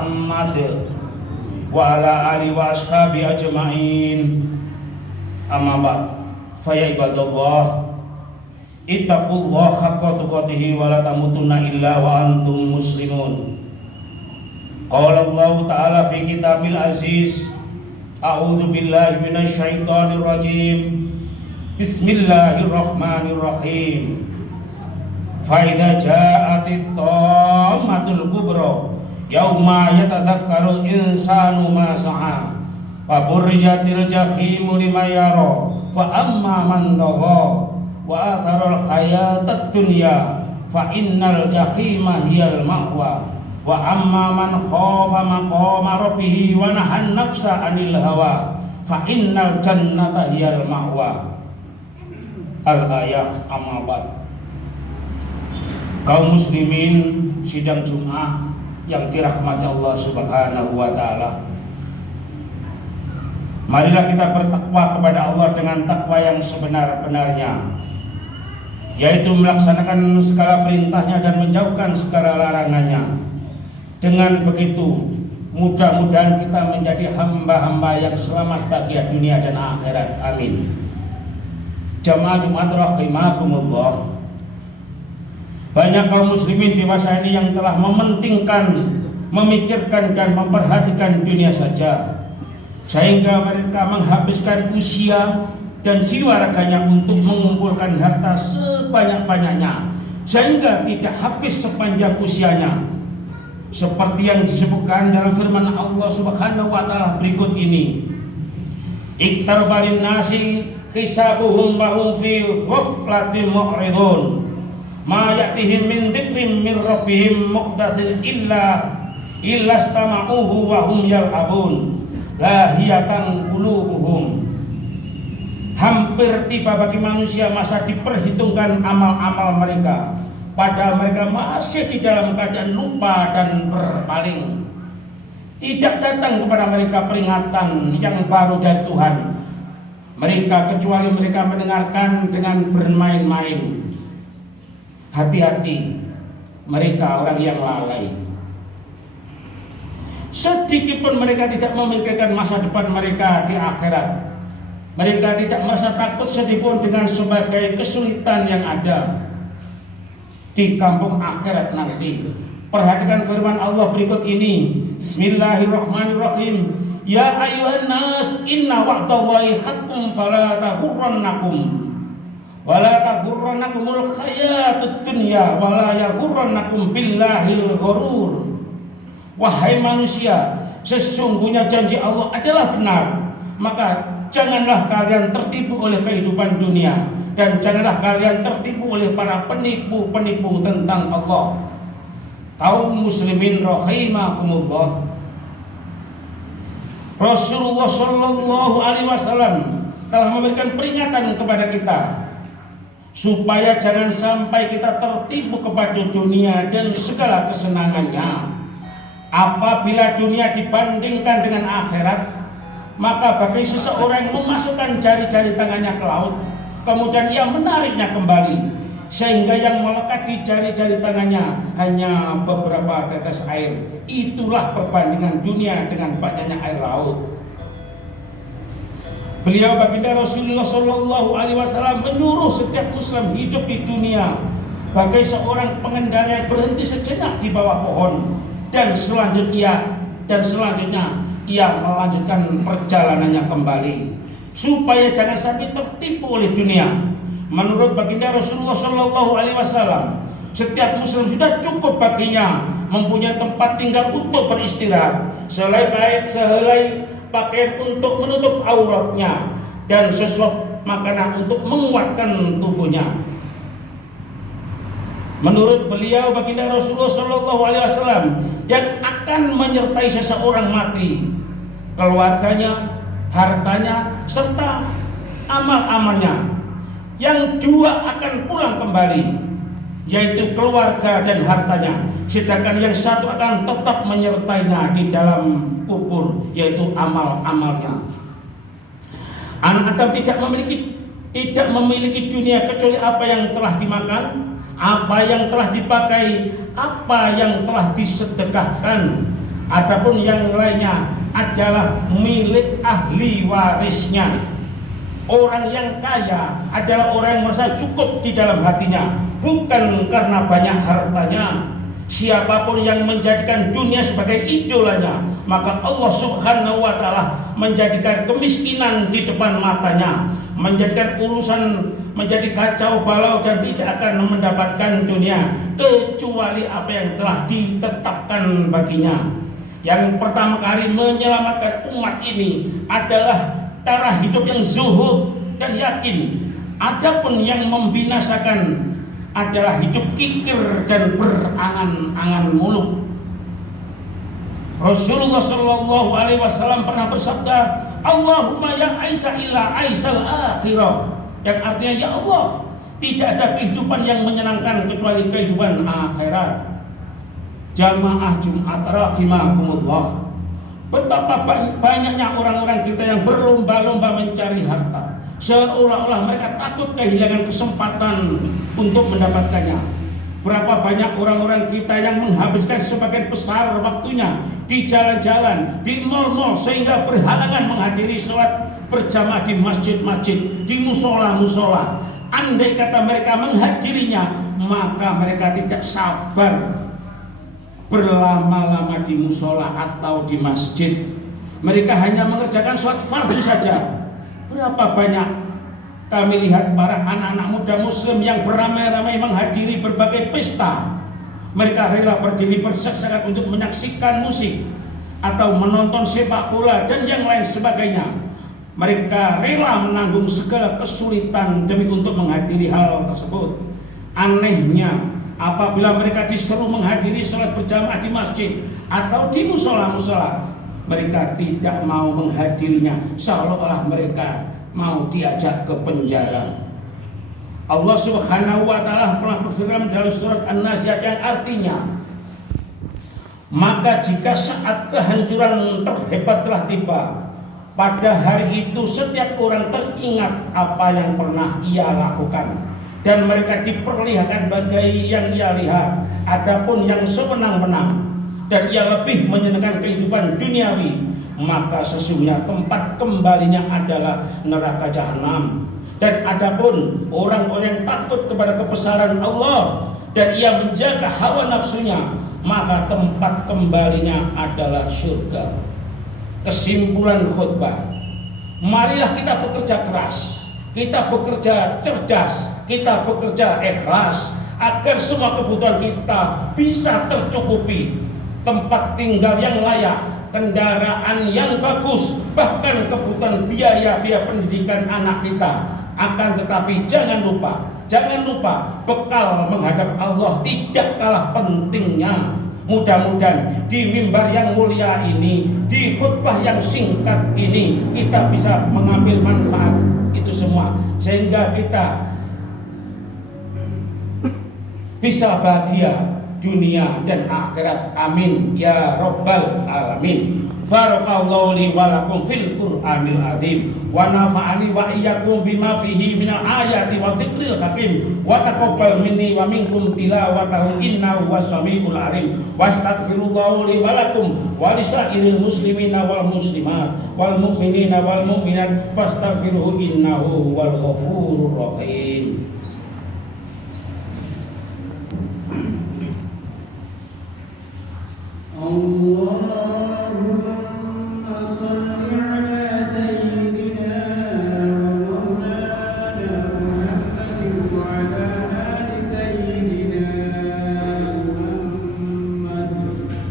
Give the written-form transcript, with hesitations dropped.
Muhammad wa ala alihi wa ashabi ajma'in. Amma ba'd. Fa ya ibadallah, ittaqullaha haqqa tuqatih wa la tamutunna illa wa antum muslimun. Qala Allah ta'ala fi kitabil aziz, a'udzu billahi minasy syaithanir rajim. Bismillahirrahmanirrahim. Fa idza ja'atit tammatul kubra yauma yatadzakkaru insanu ma sa'a fa burrijatil jahimu liman yara fa amma man tagha wa atharal hayatad dunya fa innal jahima hiyal ma'wa wa amma man khafa maqama rabbih wa nahan nafsa 'anil hawa fa innal jannata hiyal ma'wa. Al-ayat. Amma ba'd. Kaum muslimin sidang Jumat yang dirahmati Allah Subhanahu wa taala. Marilah kita bertakwa kepada Allah dengan takwa yang sebenar-benarnya, yaitu melaksanakan segala perintahnya dan menjauhkan segala larangannya. Dengan begitu, mudah-mudahan kita menjadi hamba-hamba yang selamat bagi dunia dan akhirat. Amin. Jamaah Jumat rahimakumullah. Banyak kaum muslimin di masa ini yang telah mementingkan, memikirkan dan memperhatikan dunia saja, sehingga mereka menghabiskan usia dan jiwa raganya untuk mengumpulkan harta sebanyak-banyaknya, sehingga tidak habis sepanjang usianya. Seperti yang disebutkan dalam firman Allah Subhanahu wa taala berikut ini. Iktarbalin nasi hisabuhum bahum fi ghaflatin mu'ridun ma ya'tihim min dzikrin min rabbihim muhdatsin illa istama'uhu wa hum yal'abun lahiyatan qulubuhum. Hampir tiba bagi manusia masa diperhitungkan amal-amal mereka, padahal mereka masih di dalam keadaan lupa dan berpaling. Tidak datang kepada mereka peringatan yang baru dari Tuhan mereka, kecuali mereka mendengarkan dengan bermain-main. Hati-hati mereka orang yang lalai. Sedikit pun mereka tidak memikirkan masa depan mereka di akhirat. Mereka tidak merasa takut sedih pun dengan sebagai kesulitan yang ada di kampung akhirat nanti. Perhatikan firman Allah berikut ini. Bismillahirrahmanirrahim. Ya ayyuhan nas inna wa'dallahi haqqun fala taghurrannakum wala taghurrannakumul hayatud dunya wala yaghurrannakum billahil ghurur. Wahai manusia, sesungguhnya janji Allah adalah benar, maka janganlah kalian tertipu oleh kehidupan dunia, dan janganlah kalian tertipu oleh para penipu-penipu tentang Allah. Kaum muslimin rahimakumullah, Rasulullah Shallallahu Alaihi Wasallam telah memberikan peringatan kepada kita supaya jangan sampai kita tertipu kepada dunia dan segala kesenangannya. Apabila dunia dibandingkan dengan akhirat, maka bagi seseorang yang memasukkan jari-jari tangannya ke laut, kemudian ia menariknya kembali, sehingga yang melekat di jari-jari tangannya hanya beberapa tetes air. Itulah perbandingan dunia dengan banyaknya air laut. Beliau baginda Rasulullah Shallallahu Alaihi Wasallam menyuruh setiap Muslim hidup di dunia bagai seorang pengendara yang berhenti sejenak di bawah pohon, dan selanjutnya ia melanjutkan perjalanannya kembali, supaya jangan sampai tertipu oleh dunia. Menurut baginda Rasulullah Shallallahu Alaihi Wasallam, setiap Muslim sudah cukup baginya mempunyai tempat tinggal untuk beristirahat, selai pakaian untuk menutup auratnya, dan sesuap makanan untuk menguatkan tubuhnya. Menurut beliau baginda Rasulullah Shallallahu Alaihi Wasallam, yang akan menyertai seseorang mati, keluarganya, hartanya, serta amal-amalnya. Yang dua akan pulang kembali, yaitu keluarga dan hartanya, sedangkan yang satu akan tetap menyertainya di dalam kubur, yaitu amal-amalnya. Anak Adam tidak memiliki dunia kecuali apa yang telah dimakan, apa yang telah dipakai, apa yang telah disedekahkan, Adapun yang lainnya adalah milik ahli warisnya. Orang yang kaya adalah orang yang merasa cukup di dalam hatinya, bukan karena banyak hartanya. Siapapun yang menjadikan dunia sebagai idolanya, maka Allah Subhanahu wa Ta'ala menjadikan kemiskinan di depan matanya, menjadikan urusan menjadi kacau balau dan tidak akan mendapatkan dunia kecuali apa yang telah ditetapkan baginya. Yang pertama kali menyelamatkan umat ini adalah cara hidup yang zuhud dan yakin. Adapun yang membinasakan adalah hidup kikir dan berangan-angan muluk. Rasulullah Shallallahu Alaihi Wasallam pernah bersabda, Allahumma ya Aisyah illa Aisyal akhirah, yang artinya ya Allah, tidak ada kehidupan yang menyenangkan kecuali kehidupan akhirat. Jamaah Jumat rahimakumullah. Betapa banyaknya orang-orang kita yang berlomba-lomba mencari harta, seolah-olah mereka takut kehilangan kesempatan untuk mendapatkannya. Berapa banyak orang-orang kita yang menghabiskan sebagian besar waktunya di jalan-jalan, di mal-mal, sehingga berhalangan menghadiri sholat berjamaah di masjid-masjid, di musola-musola. Andai kata mereka menghadirinya, maka mereka tidak sabar berlama-lama di musola atau di masjid. Mereka hanya mengerjakan sholat fardu saja. Berapa banyak kami lihat para anak-anak muda muslim yang beramai-ramai menghadiri berbagai pesta. Mereka rela berdiri bersaksakan untuk menyaksikan musik atau menonton sepak bola dan yang lain sebagainya. Mereka rela menanggung segala kesulitan demi untuk menghadiri hal tersebut. Anehnya, apabila mereka disuruh menghadiri sholat berjamaah di masjid atau di musola-musola, mereka tidak mau menghadirinya, seolah-olah mereka mau diajak ke penjara. Allah Subhanahu wa Ta'ala pernah berfirman dalam surat An-Nazi'at yang artinya, maka jika saat kehancuran terhebat telah tiba, pada hari itu setiap orang teringat apa yang pernah ia lakukan, dan mereka diperlihatkan bagai yang ia lihat. Adapun yang sewenang-wenang dan ia lebih menyenangkan kehidupan duniawi, maka sesungguhnya tempat kembalinya adalah neraka jahanam. Dan adapun orang-orang yang takut kepada kebesaran Allah dan ia menjaga hawa nafsunya, maka tempat kembalinya adalah surga. Kesimpulan khutbah, marilah kita bekerja keras, kita bekerja cerdas, kita bekerja ikhlas agar semua kebutuhan kita bisa tercukupi. Tempat tinggal yang layak, kendaraan yang bagus, bahkan kebutuhan biaya-biaya pendidikan anak kita. Akan tetapi jangan lupa bekal menghadap Allah tidak kalah pentingnya. Mudah-mudahan di mimbar yang mulia ini, di khutbah yang singkat ini, kita bisa mengambil manfaat itu semua, sehingga kita bisa bahagia dunia dan akhirat. Amin ya rabbal alamin. Barakallahu li wa lakum fil Qur'anil azim wa nafa'ani wa iyyakum bima fihi minal ayati wa dzikril hakim wa taqabbal minni wa minkum tilawatahu innahu was-sami'ul alim. Wastaghfirullahu li wa lakum wa lisairil muslimina wal muslimat wal mu'minina wal mu'minat fastaghfiruhu innahu wal ghafurur rahim. Allah